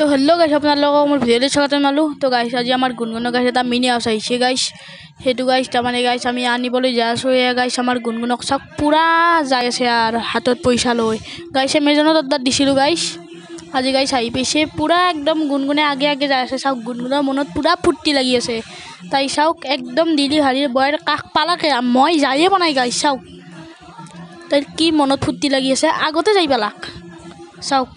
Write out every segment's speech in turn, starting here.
তো হেল্ল' গাইছ আপোনালোকক মোৰ ভিডিঅ'টো স্বাগতম জনালোঁ। তো গাইছ আজি আমাৰ গুণগুণৰ গাইছ এটা মিনি হাউচ আহিছে গাইছ। সেইটো গাইছ তাৰমানে গাইছ আমি আনিবলৈ যাই আছোঁ। এয়া গাইছ আমাৰ গুণগুণক চাওক পূৰা যাই আছে আৰু হাতত পইচা লৈ গাইছ এমেজনত অৰ্ডাৰ দিছিলোঁ গাইছ। আজি গাইছ আহি পাইছে পূৰা একদম গুণগুণে আগে আগে যাই আছে। চাওক গুণগুণৰ মনত পূৰা ফূৰ্তি লাগি আছে। তাই চাওক একদম ডেলিভাৰীৰ বয়ৰ কাষ পালাকে মই যায়ে পোৱা নাই গাইছ। চাওক তাইৰ কি মনত ফূৰ্তি লাগি আছে, আগতে যাই পালাক। চাওক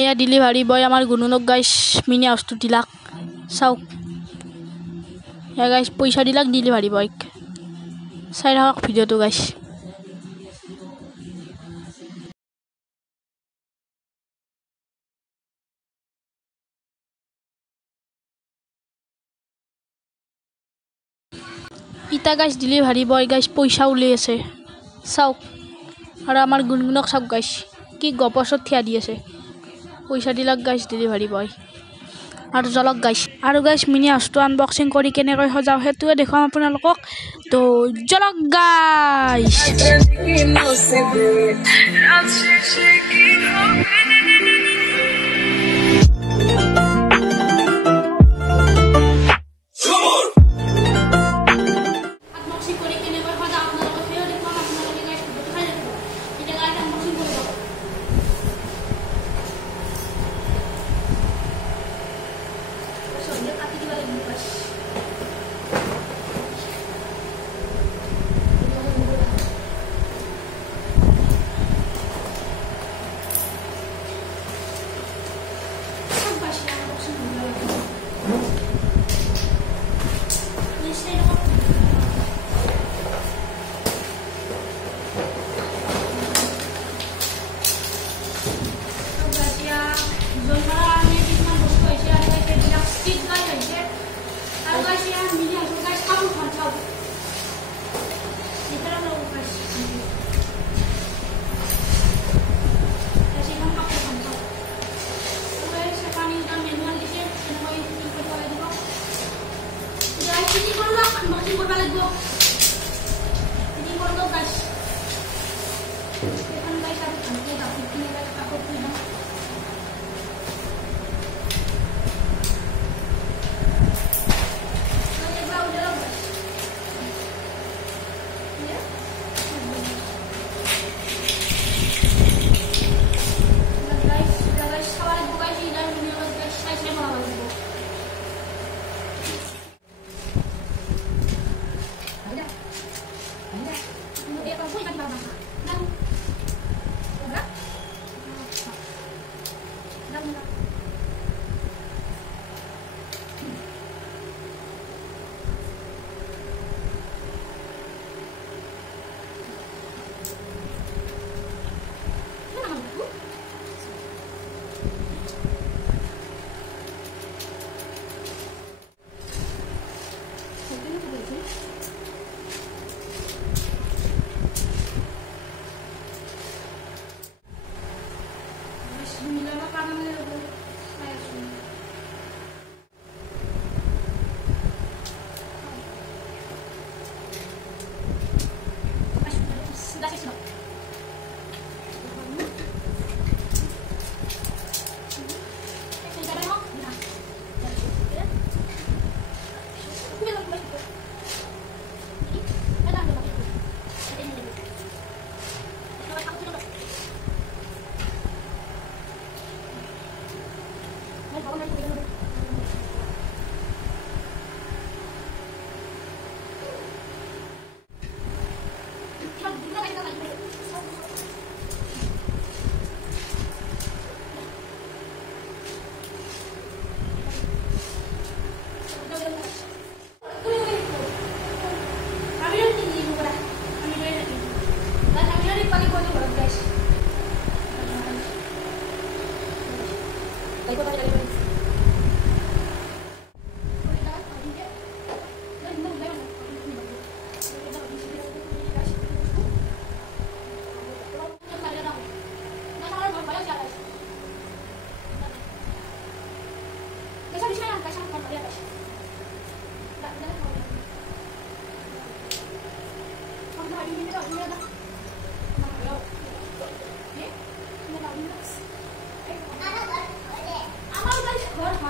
এয়া ডেলিভাৰী বয় আমাৰ গুণগুণক গাইছ মিনি হাউচটো দিলাক। চাওক এয়া গাইছ পইচা দিলাক ডেলিভাৰী বয়ক। চাই থাকক ভিডিঅ'টো গাইছ। ইটা গাইছ ডেলিভাৰী বয় গাইছ পইচা উলিয়াই আছে। চাওক আৰু আমাৰ গুণগুণক চাওক গাইছ কি গপছত থিয়া দি আছে। পইচা দিলাক গাইছ ডেলিভাৰী বয় আৰু জলক গাইছ। আৰু গাইছ মিনি হাউচটো আনবক্সিং কৰি কেনেকৈ সজাওঁ সেইটোৱে দেখুৱাম আপোনালোকক। তো জলক গাইছ।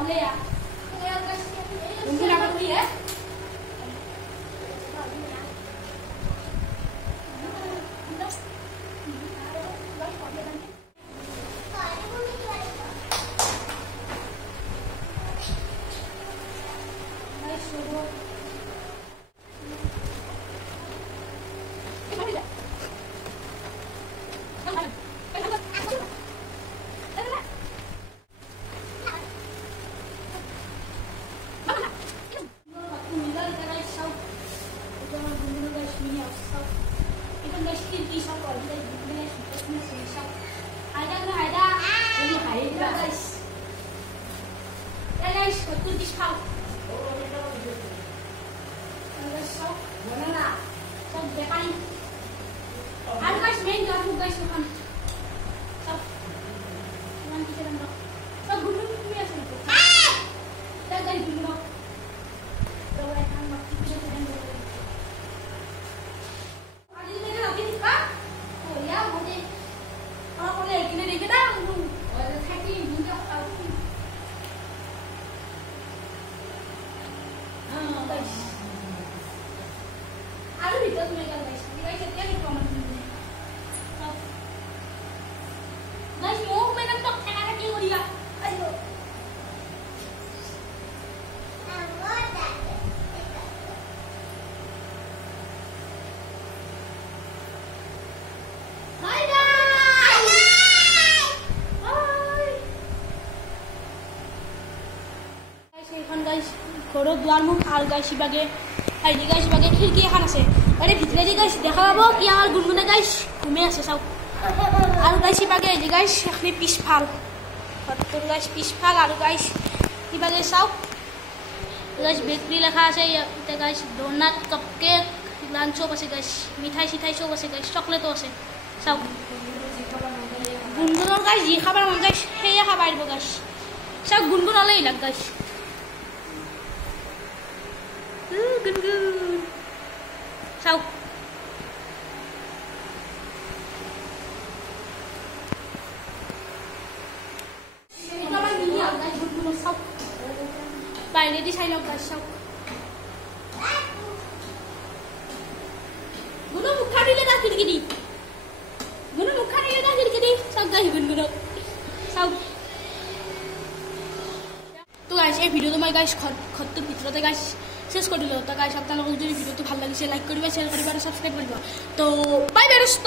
ভালে গুনগুন আবাৰ কি ঘৰৰ দুৱাৰমুখ আৰু গাইছ ইবাগে আইডি গাইছ ইবাগে খিৰিকী এখন আছে আৰে ভিতৰেদি গাইছ দেখা পাব কি আমাৰ গুণগুণে গাইছ ঘুমে আছে চাওক আৰু গাইছ ইবাগে আইডি গাইছ এখনি পিছফাল তোৰ গাইছ পিছফাল আৰু গাইছ ইবাগে চাওক গাইছ বেকৰি লেখা আছে ইয়াতে গাইছ ডোনাট কাপকেক লাঞ্চ চব আছে গাইছ মিঠাই চিঠাই চব আছে গাইছ চকলেটো আছে চাওক গুণগুণৰ গাইছ যি খাবৰ মন যায় সেয়ে খাব পাৰিব গাইছ চাওক গুণগুণ হ'লে ইলাক গাইছ গুনগুন চাওক বাইরেদি চাই লওক গাছ চাওক গুনো মুখা দিলে না খিড়কি দি গুনো মুখা দিলে না খিড়কি দি চাওক গাছ গুনগুনক চাওক তো গাইছ এই ভিডিওটো মই গাইছ ঘৰটোৰ ভিতৰতে গাইছ শেষ কৰি দিলোঁ তো গাইছ আপোনালোকক যদি ভিডিওটো ভাল লাগিছে লাইক কৰিব শ্বেয়াৰ কৰিব আৰু ছাবস্ক্ৰাইব কৰিব তো বাই বাই দোস্ত